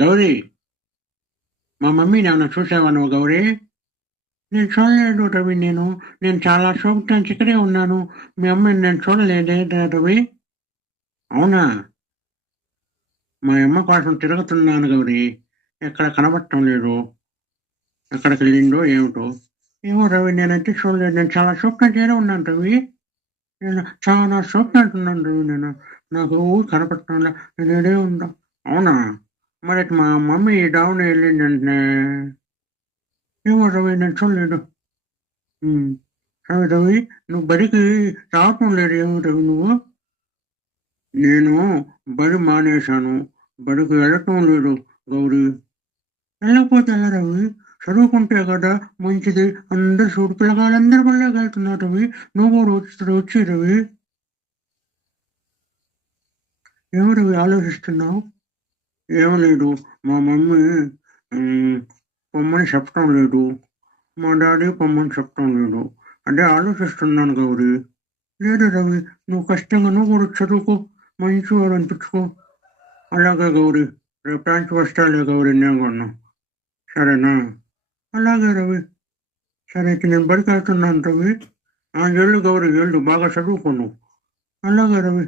గౌరీ, మా మమ్మీని ఏమన్నా చూసావా నువ్వు గౌరీ? నేను చూడలేదు రవి. నేను చాలా చూడటానికి ఇక్కడే ఉన్నాను. మీ అమ్మని నేను చూడలేదే రవి. అవునా? మా అమ్మ కోసం తిరుగుతున్నాను గౌరీ. ఎక్కడ కనబడటం లేదు. ఎక్కడికి వెళ్ళిందో ఏమిటో. ఏమో రవి, నేనైతే చూడలేదు. నేను చాలా చూడటానికే ఉన్నాను రవి. నేను చాలా చూడటానికి రవి. నాకు ఊరు కనపడటం లే. నేను ఏడే ఉందా. అవునా? మరి మా మమ్మీ డౌన్ వెళ్ళిందంటే ఏమో రవి, నేను చూడలేదు. ఉమ్. రవి రవి, నువ్వు బడికి రావటం లేదు ఏమో రవి నువ్వు. నేను బడి మానేశాను. బడికి వెళ్ళటం లేదు గౌరీ. వెళ్ళకపోతే ఎలా రవి? చదువుకుంటే కదా మంచిది. అందరు చూడు పిల్లగాళ్ళందరి వల్లే వెళ్తున్నారు రవి. నువ్వు కూడా వచ్చి రవి. ఏమో రవి ఆలోచిస్తున్నావు? ఏం లేదు. మా మమ్మీ ఉమ్, పొమ్మని చెప్పటం లేదు. మా డాడీ పొమ్మని చెప్పటం లేదు. అదే ఆలోచిస్తున్నాను గౌరీ. లేదు రవి, నువ్వు కష్టంగా నువ్వు కూడా చదువుకో. మంచివాడు అనిపించుకో. అలాగే గౌరీ. రేపు టాంచి వస్తాలే గౌరీ, నేను కొన్నా. సరేనా? అలాగే రవి. సరే అయితే నేను బడికి వెళ్తున్నాను రవి. ఎల్లు గౌరీ, ఎల్లు బాగా చదువుకోను. అలాగే రవి.